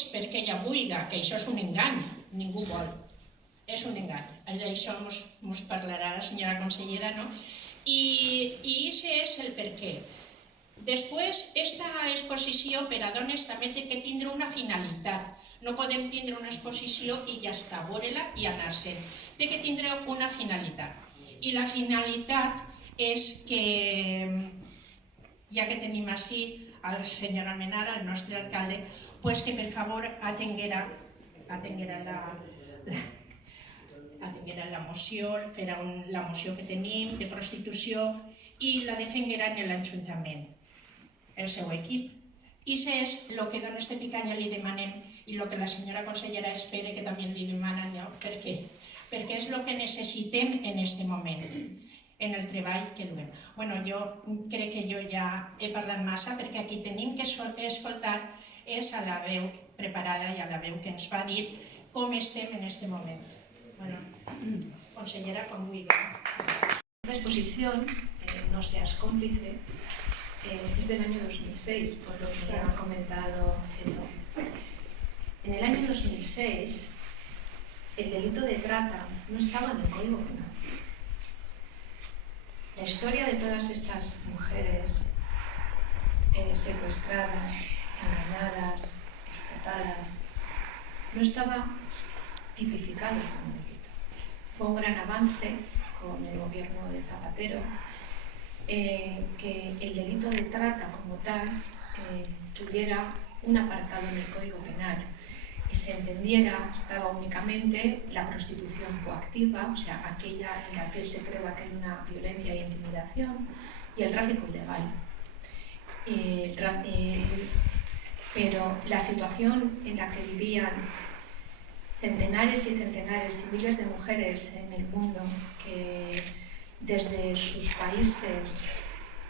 és perquè ella vulga, que això és un engany, ningú vol. És un engany. D'això ens parlarà la senyora consellera, no? I aquest és el per què. Després, aquesta exposició per a dones també té que tindre una finalitat. No podem tindre una exposició i ja està, veure-la i anar-se'n. Té que tindre una finalitat. I la finalitat és que, ja que tenim així al senyor Amenar, el nostre alcalde, pues que per favor atenguera la moció, farà la moció que tenim de prostitució i la defenguera en l'Ajuntament, el seu equip. I això és el que Dones de Picanya li demanem i el que la senyora consellera espera que també li demana. Per què? Perquè és el que necessitem en aquest moment, en el treball que duem. Bueno, jo crec que jo ja he parlat massa perquè aquí tenim que escoltar és a la veu preparada i a la veu que ens va dir com estem en aquest moment. Bueno, consellera, quan vulgui. Esta exposición, No seas cómplice, es del año 2006, por lo que ha comentado el señor. En el año 2006, el delito de trata no estaba en el Código Penal. La historia de todas estas mujeres secuestradas, engañadas, explotadas, no estaba tipificado como delito. Fue un gran avance con el gobierno de Zapatero que el delito de trata como tal tuviera un apartado en el Código Penal y se entendiera, estaba únicamente la prostitución coactiva, o sea, aquella en la que se prueba que hay una violencia e intimidación, y el tráfico ilegal. Pero la situación en la que vivían centenares y centenares y miles de mujeres en el mundo que desde sus países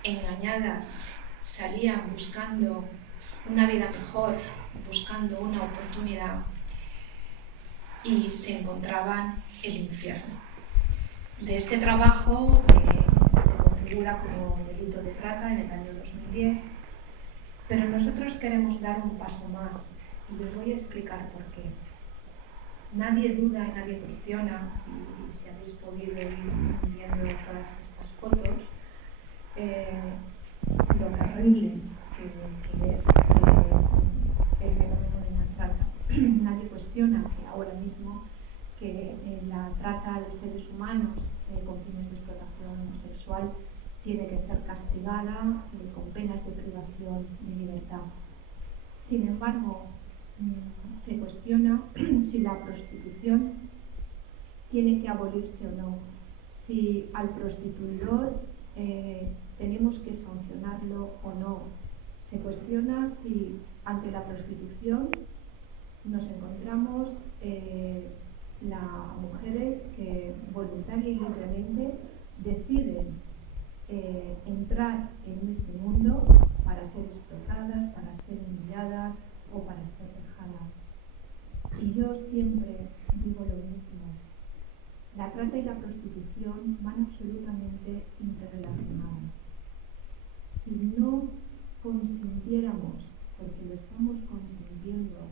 engañadas salían buscando una vida mejor, buscando una oportunidad y se encontraban el infierno. De ese trabajo se configura como delito de trata en el año 2010, pero nosotros queremos dar un paso más y les voy a explicar por qué. Nadie duda y nadie cuestiona, y si habéis podido ir viendo todas estas fotos, lo terrible que es el fenómeno de la trata. Nadie cuestiona que ahora mismo que la trata de seres humanos con fines de explotación sexual tiene que ser castigada con penas de privación de libertad. Sin embargo, se cuestiona si la prostitución tiene que abolirse o no, si al prostituidor tenemos que sancionarlo o no. Se cuestiona si ante la prostitución nos encontramos las mujeres que voluntaria y libremente deciden entrar en ese mundo para ser explotadas, para ser humilladas o para ser dejadas. Y yo siempre digo lo mismo. La trata y la prostitución van absolutamente interrelacionadas. Si no consintiéramos, porque lo estamos consintiendo,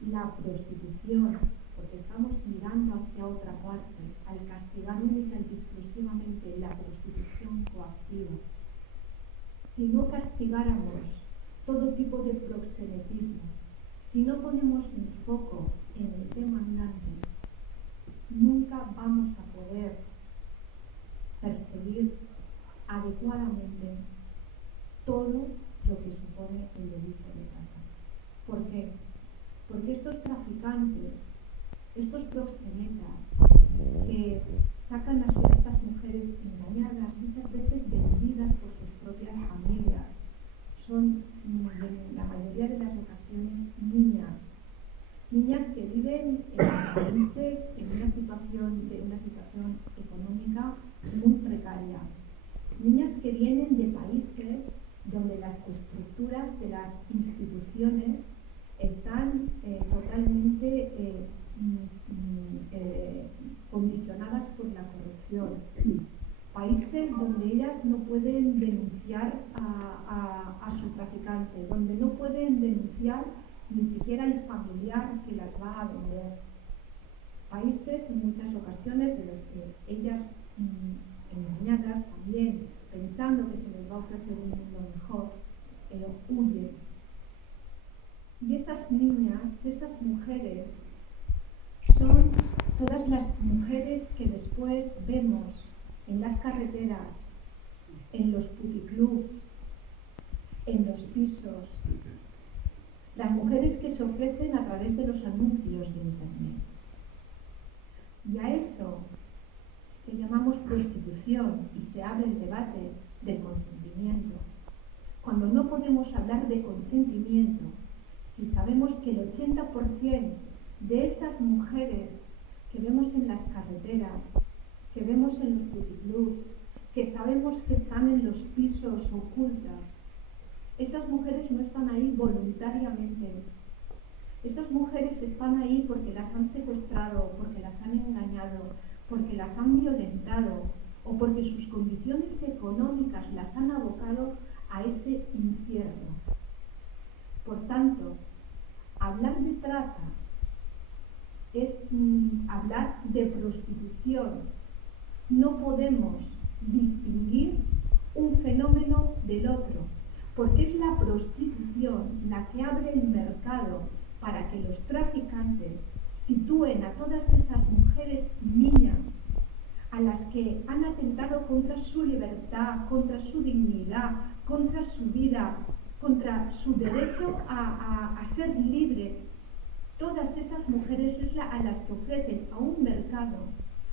la prostitución, porque estamos mirando hacia otra parte, al castigar única y exclusivamente la prostitución coactiva, si no castigáramos todo tipo de proxenetismo, si no ponemos el foco en el tema andante, nunca vamos a poder perseguir adecuadamente todo lo que supone el delito de trata. ¿Por qué? Porque estos traficantes, estos proxenetas que sacan a estas mujeres engañadas, muchas veces vendidas por sus propias familias, son en la mayoría de las ocasiones niñas que viven en países en una situación económica muy precaria, niñas que vienen de países donde las estructuras de las instituciones están totalmente condicionadas por la corrupción, países donde ellas no pueden denunciar a su traficante, donde no pueden denunciar ni siquiera el familiar que las va a vender. Países en muchas ocasiones de los que ellas, engañadas también, pensando que se les va a ofrecer un mundo mejor, huyen. Y esas niñas, esas mujeres, son todas las mujeres que después vemos en las carreteras, en los puticlubs, en los pisos, las mujeres que se ofrecen a través de los anuncios de Internet. Y a eso que llamamos prostitución, y se abre el debate del consentimiento. Cuando no podemos hablar de consentimiento, si sabemos que el 80% de esas mujeres que vemos en las carreteras, que vemos en los puticlubs, que sabemos que están en los pisos ocultas, esas mujeres no están ahí voluntariamente. Esas mujeres están ahí porque las han secuestrado, porque las han engañado, porque las han violentado o porque sus condiciones económicas las han abocado a ese infierno. Por tanto, hablar de trata es hablar de prostitución. No podemos distinguir un fenómeno del otro, porque es la prostitución la que abre el mercado para que los traficantes sitúen a todas esas mujeres y niñas a las que han atentado contra su libertad, contra su dignidad, contra su vida, contra su derecho a ser libre. Todas esas mujeres es a las que ofrecen a un mercado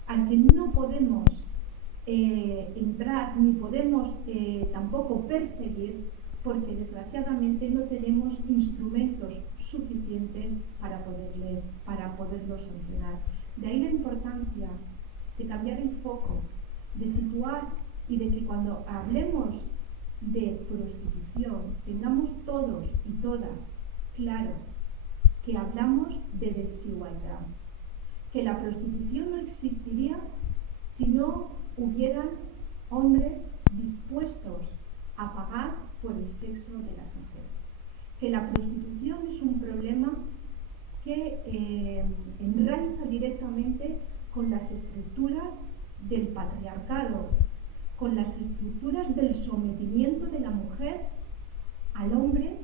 al que no podemos entrar ni podemos tampoco perseguir, porque desgraciadamente no tenemos instrumentos suficientes para poderlos sancionar. De ahí la importancia de cambiar el foco, de situar y de que cuando hablemos de prostitución tengamos todos y todas claro que hablamos de desigualdad, que la prostitución no existiría si no hubieran hombres dispuestos a pagar por el sexo de las mujeres, que la prostitución es un problema que enraiza directamente con las estructuras del patriarcado, con las estructuras del sometimiento de la mujer al hombre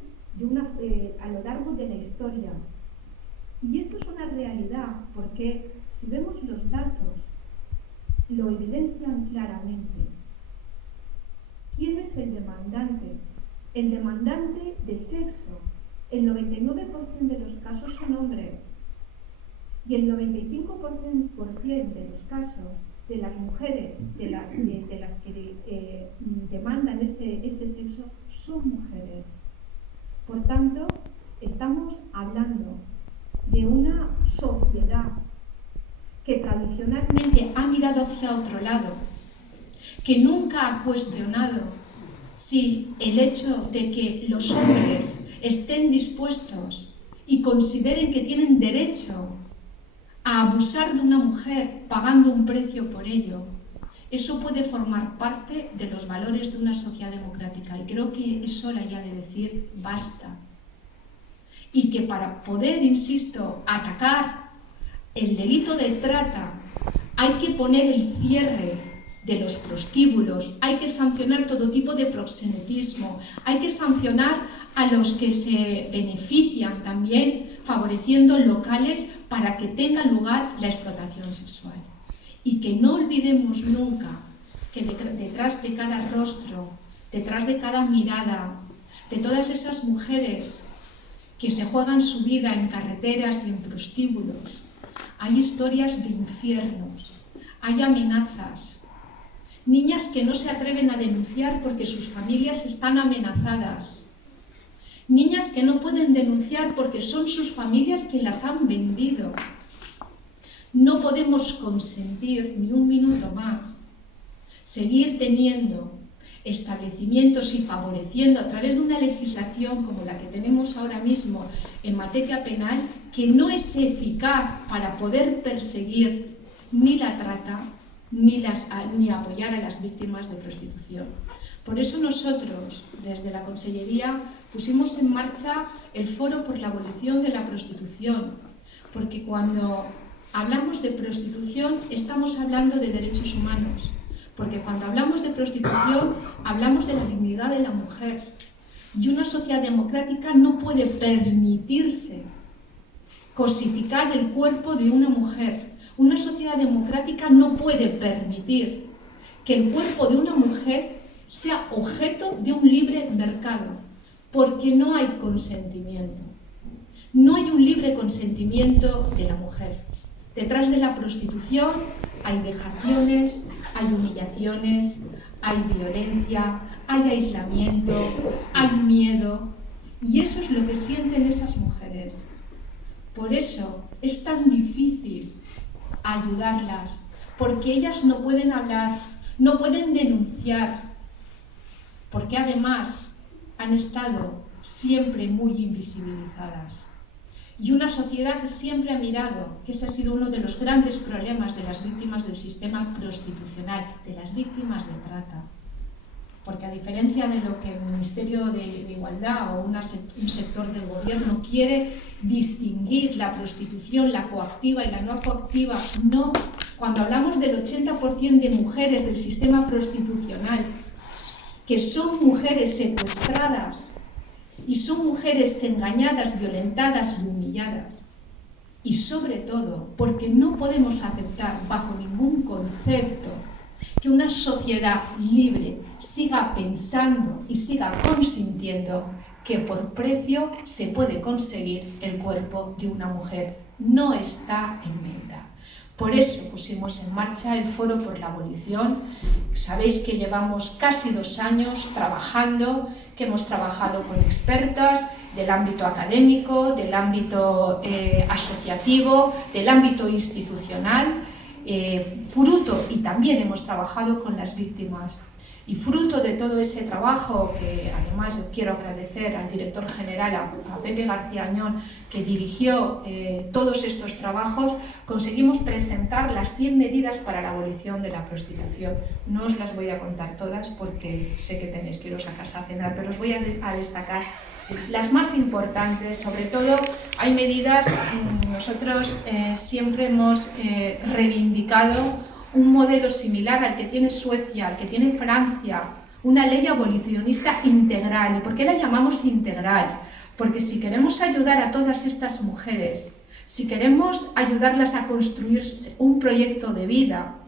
a lo largo de la historia. Y esto es una realidad, porque si vemos los datos, lo evidencian claramente. ¿Quién es el demandante? El demandante de sexo. El 99% de los casos son hombres. Y el 95% de los casos de las mujeres de las que demandan ese sexo son mujeres. Por tanto, estamos hablando de una sociedad que tradicionalmente ha mirado hacia otro lado, que nunca ha cuestionado si el hecho de que los hombres estén dispuestos y consideren que tienen derecho a abusar de una mujer pagando un precio por ello, eso puede formar parte de los valores de una sociedad democrática. Y creo que es hora ya de decir basta. Y que para poder, insisto, atacar el delito de trata hay que poner el cierre de los prostíbulos, hay que sancionar todo tipo de proxenetismo, hay que sancionar a los que se benefician también favoreciendo locales para que tenga lugar la explotación sexual. Y que no olvidemos nunca que detrás de cada rostro, detrás de cada mirada, de todas esas mujeres que se juegan su vida en carreteras y en prostíbulos, hay historias de infiernos, hay amenazas, niñas que no se atreven a denunciar porque sus familias están amenazadas, niñas que no pueden denunciar porque son sus familias quienes las han vendido. No podemos consentir ni un minuto más seguir teniendo establecimientos y favoreciendo a través de una legislación como la que tenemos ahora mismo en materia penal, que no es eficaz para poder perseguir ni la trata ni apoyar a las víctimas de prostitución. Por eso nosotros, desde la Consellería, pusimos en marcha el Foro por la Abolición de la Prostitución, porque cuando hablamos de prostitución estamos hablando de derechos humanos, porque cuando hablamos de prostitución hablamos de la dignidad de la mujer, y una sociedad democrática no puede permitirse cosificar el cuerpo de una mujer. Una sociedad democrática no puede permitir que el cuerpo de una mujer sea objeto de un libre mercado, porque no hay consentimiento. No hay un libre consentimiento de la mujer. Detrás de la prostitución hay vejaciones, hay humillaciones, hay violencia, hay aislamiento, hay miedo, y eso es lo que sienten esas mujeres. Por eso es tan difícil ayudarlas, porque ellas no pueden hablar, no pueden denunciar, porque además han estado siempre muy invisibilizadas. Y una sociedad que siempre ha mirado que ese ha sido uno de los grandes problemas de las víctimas del sistema prostitucional, de las víctimas de trata. Porque a diferencia de lo que el Ministerio de Igualdad o un sector del gobierno quiere distinguir la prostitución, la coactiva y la no coactiva, no. Cuando hablamos del 80% de mujeres del sistema prostitucional, que son mujeres secuestradas y son mujeres engañadas, violentadas y humilladas, y sobre todo porque no podemos aceptar bajo ningún concepto que una sociedad libre siga pensando y siga consintiendo que por precio se puede conseguir el cuerpo de una mujer. No está en venta. Por eso pusimos en marcha el Foro por la Abolición. Sabéis que llevamos casi 2 años trabajando, que hemos trabajado con expertas del ámbito académico, del ámbito asociativo, del ámbito institucional, fruto, y también hemos trabajado con las víctimas. Y fruto de todo ese trabajo, que además yo quiero agradecer al director general, a Pepe García Añón, que dirigió todos estos trabajos, conseguimos presentar las 100 medidas para la abolición de la prostitución. No os las voy a contar todas porque sé que tenéis que iros a casa a cenar, pero os voy a destacar las más importantes. Sobre todo hay medidas, nosotros siempre hemos reivindicado un modelo similar al que tiene Suecia, al que tiene Francia, una ley abolicionista integral. ¿Y por qué la llamamos integral? Porque si queremos ayudar a todas estas mujeres, si queremos ayudarlas a construir un proyecto de vida,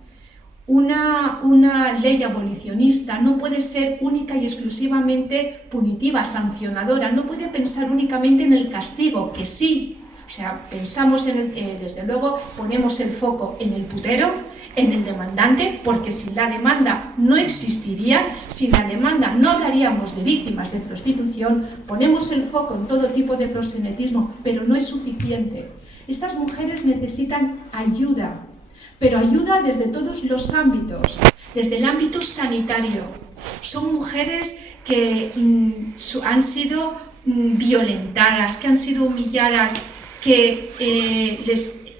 una ley abolicionista no puede ser única y exclusivamente punitiva, sancionadora, no puede pensar únicamente en el castigo, que sí, o sea, pensamos desde luego, ponemos el foco en el putero, en el demandante, porque sin la demanda no existiría, sin la demanda no hablaríamos de víctimas de prostitución, ponemos el foco en todo tipo de proxenetismo, pero no es suficiente. Esas mujeres necesitan ayuda, pero ayuda desde todos los ámbitos, desde el ámbito sanitario. Son mujeres que han sido violentadas, que han sido humilladas, que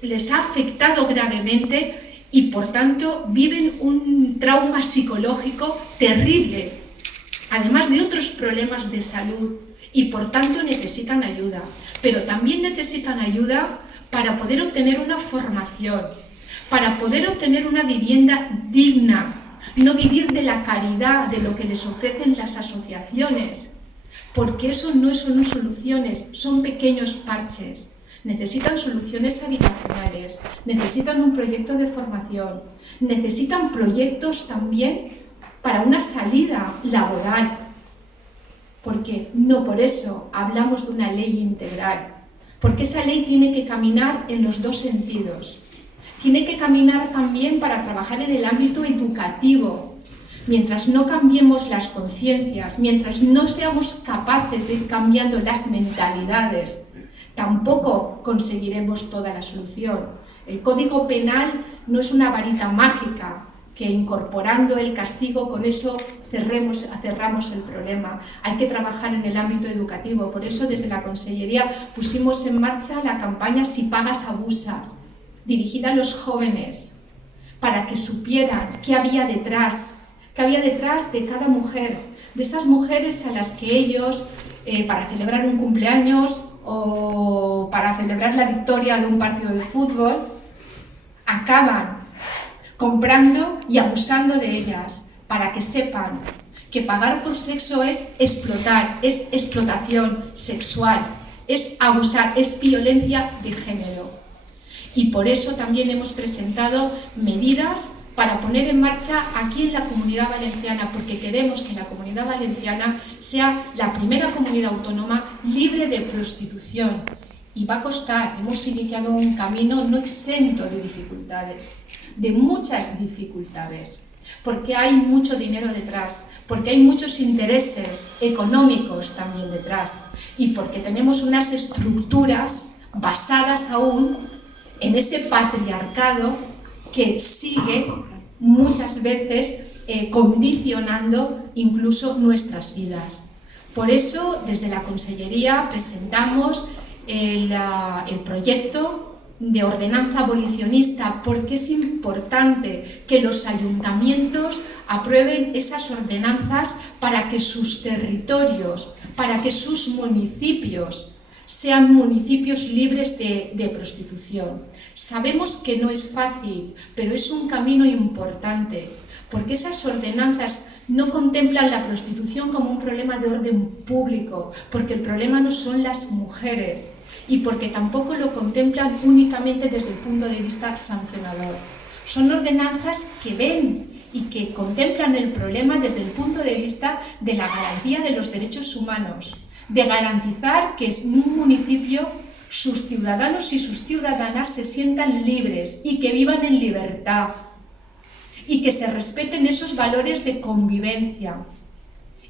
les ha afectado gravemente y por tanto viven un trauma psicológico terrible, además de otros problemas de salud, y por tanto necesitan ayuda. Pero también necesitan ayuda para poder obtener una formación, para poder obtener una vivienda digna, no vivir de la caridad, de lo que les ofrecen las asociaciones, porque eso no son soluciones, son pequeños parches. Necesitan soluciones habitacionales, necesitan un proyecto de formación, necesitan proyectos también para una salida laboral, porque no por eso hablamos de una ley integral, porque esa ley tiene que caminar en los dos sentidos. Tiene que caminar también para trabajar en el ámbito educativo. Mientras no cambiemos las conciencias, mientras no seamos capaces de ir cambiando las mentalidades, tampoco conseguiremos toda la solución. El Código Penal no es una varita mágica que incorporando el castigo con eso cerramos el problema. Hay que trabajar en el ámbito educativo. Por eso desde la Consellería pusimos en marcha la campaña Si pagas abusas, dirigida a los jóvenes, para que supieran qué había detrás de cada mujer, de esas mujeres a las que ellos, para celebrar un cumpleaños o para celebrar la victoria de un partido de fútbol, acaban comprando y abusando de ellas, para que sepan que pagar por sexo es explotar, es explotación sexual, es abusar, es violencia de género. Y por eso también hemos presentado medidas para poner en marcha aquí en la Comunidad Valenciana, porque queremos que la Comunidad Valenciana sea la primera comunidad autónoma libre de prostitución. Y va a costar, hemos iniciado un camino no exento de dificultades, de muchas dificultades, porque hay mucho dinero detrás, porque hay muchos intereses económicos también detrás, y porque tenemos unas estructuras basadas aún en ese patriarcado que sigue muchas veces condicionando incluso nuestras vidas. Por eso, desde la Consellería presentamos el proyecto de ordenanza abolicionista, porque es importante que los ayuntamientos aprueben esas ordenanzas para que sus territorios, para que sus municipios sean municipios libres de prostitución. Sabemos que no es fácil, pero es un camino importante, porque esas ordenanzas no contemplan la prostitución como un problema de orden público, porque el problema no son las mujeres, y porque tampoco lo contemplan únicamente desde el punto de vista sancionador. Son ordenanzas que ven y que contemplan el problema desde el punto de vista de la garantía de los derechos humanos, de garantizar que en un municipio sus ciudadanos y sus ciudadanas se sientan libres y que vivan en libertad y que se respeten esos valores de convivencia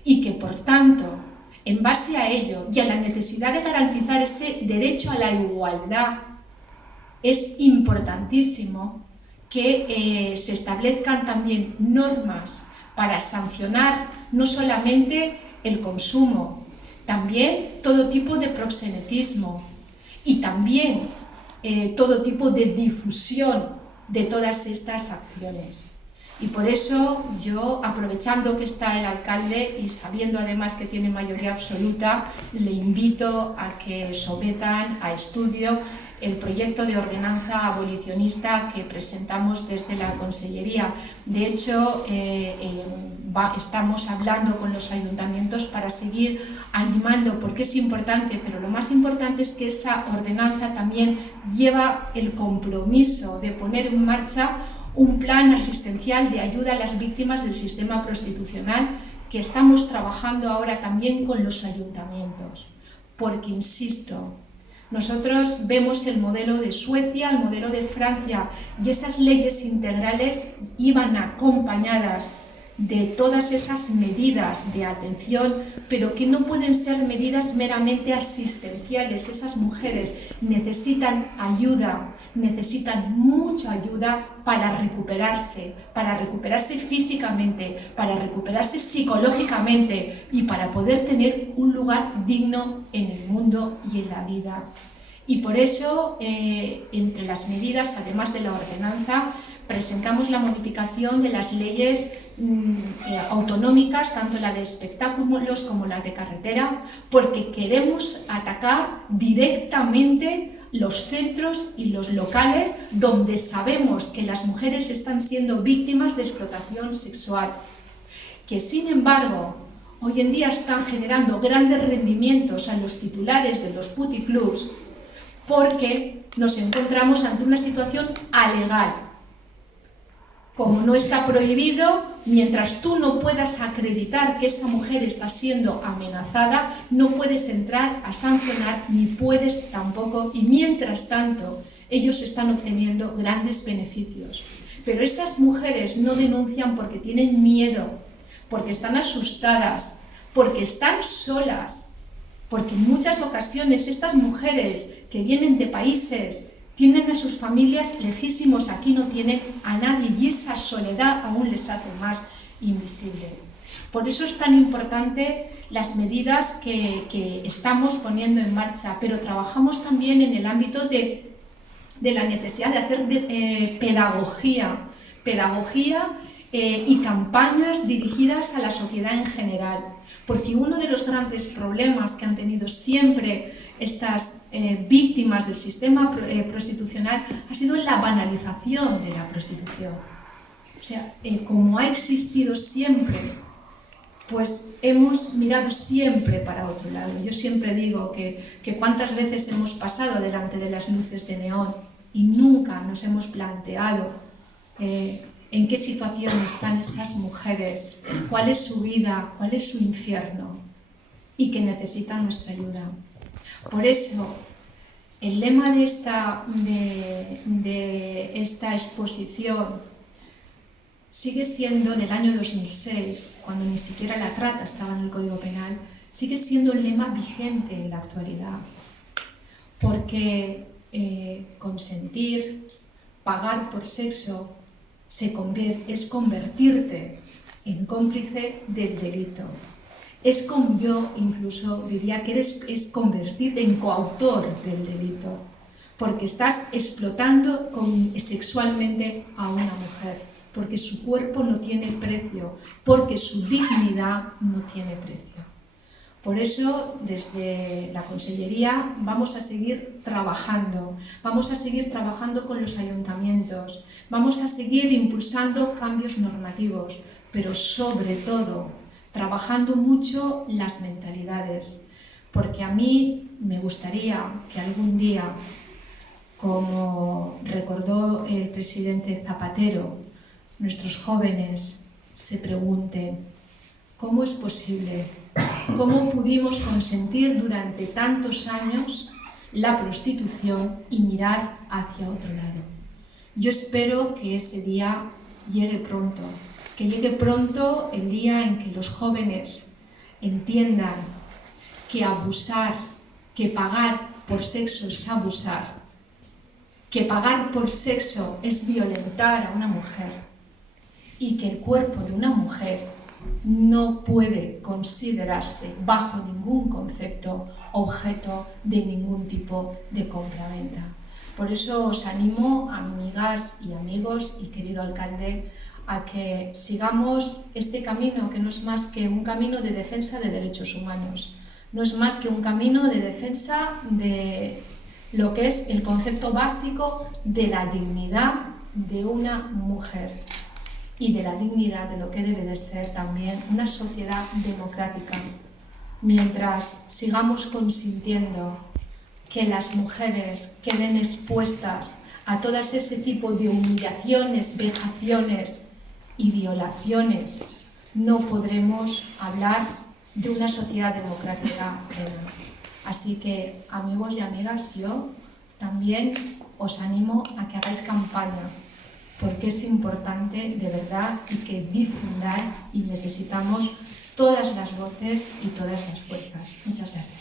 y que, por tanto, en base a ello y a la necesidad de garantizar ese derecho a la igualdad, es importantísimo que se establezcan también normas para sancionar no solamente el consumo, también todo tipo de proxenetismo y también todo tipo de difusión de todas estas acciones. Y por eso yo, aprovechando que está el alcalde y sabiendo además que tiene mayoría absoluta, le invito a que sometan a estudio el proyecto de ordenanza abolicionista que presentamos desde la Consellería. De hecho, estamos hablando con los ayuntamientos para seguir animando, porque es importante, pero lo más importante es que esa ordenanza también lleva el compromiso de poner en marcha un plan asistencial de ayuda a las víctimas del sistema prostitucional, que estamos trabajando ahora también con los ayuntamientos. Porque, insisto, nosotros vemos el modelo de Suecia, el modelo de Francia, y esas leyes integrales iban acompañadas de todas esas medidas de atención, pero que no pueden ser medidas meramente asistenciales. Esas mujeres necesitan ayuda, necesitan mucha ayuda para recuperarse físicamente, para recuperarse psicológicamente y para poder tener un lugar digno en el mundo y en la vida. Y por eso, entre las medidas, además de la ordenanza, presentamos la modificación de las leyes autonómicas, tanto la de espectáculos como la de carretera, porque queremos atacar directamente los centros y los locales donde sabemos que las mujeres están siendo víctimas de explotación sexual, que sin embargo hoy en día están generando grandes rendimientos a los titulares de los puticlubs, porque nos encontramos ante una situación alegal. Como no está prohibido, mientras tú no puedas acreditar que esa mujer está siendo amenazada, no puedes entrar a sancionar, ni puedes tampoco, y mientras tanto, ellos están obteniendo grandes beneficios. Pero esas mujeres no denuncian porque tienen miedo, porque están asustadas, porque están solas, porque en muchas ocasiones estas mujeres que vienen de países tienen a sus familias lejísimos, aquí no tienen a nadie y esa soledad aún les hace más invisible. Por eso es tan importante las medidas que estamos poniendo en marcha, pero trabajamos también en el ámbito de la necesidad de hacer pedagogía y campañas dirigidas a la sociedad en general. porque uno de los grandes problemas que han tenido siempre estas víctimas del sistema prostitucional ha sido la banalización de la prostitución. O sea, como ha existido siempre, pues hemos mirado siempre para otro lado. Yo siempre digo que cuántas veces hemos pasado delante de las luces de neón y nunca nos hemos planteado en qué situación están esas mujeres, cuál es su vida, cuál es su infierno y que necesitan nuestra ayuda. Por eso, el lema de esta exposición sigue siendo del año 2006, cuando ni siquiera la trata estaba en el Código Penal, sigue siendo el lema vigente en la actualidad. Porque consentir, pagar por sexo, es convertirte en cómplice del delito. Yo incluso diría que es convertirte en coautor del delito, porque estás explotando sexualmente a una mujer, porque su cuerpo no tiene precio, porque su dignidad no tiene precio. Por eso, desde la Consellería vamos a seguir trabajando con los ayuntamientos, vamos a seguir impulsando cambios normativos, pero sobre todo trabajando mucho las mentalidades, porque a mí me gustaría que algún día, como recordó el presidente Zapatero, nuestros jóvenes se pregunten ¿cómo es posible? ¿Cómo pudimos consentir durante tantos años la prostitución y mirar hacia otro lado? Yo espero que ese día llegue pronto, que llegue pronto el día en que los jóvenes entiendan que abusar, que pagar por sexo es abusar, que pagar por sexo es violentar a una mujer y que el cuerpo de una mujer no puede considerarse bajo ningún concepto objeto de ningún tipo de compraventa. Por eso os animo, amigas y amigos y querido alcalde, a que sigamos este camino, que no es más que un camino de defensa de derechos humanos, no es más que un camino de defensa de lo que es el concepto básico de la dignidad de una mujer y de la dignidad de lo que debe de ser también una sociedad democrática. Mientras sigamos consintiendo que las mujeres queden expuestas a todas ese tipo de humillaciones, vejaciones y violaciones, no podremos hablar de una sociedad democrática plena. Así que, amigos y amigas, yo también os animo a que hagáis campaña, porque es importante de verdad y que difundáis, y necesitamos todas las voces y todas las fuerzas. Muchas gracias.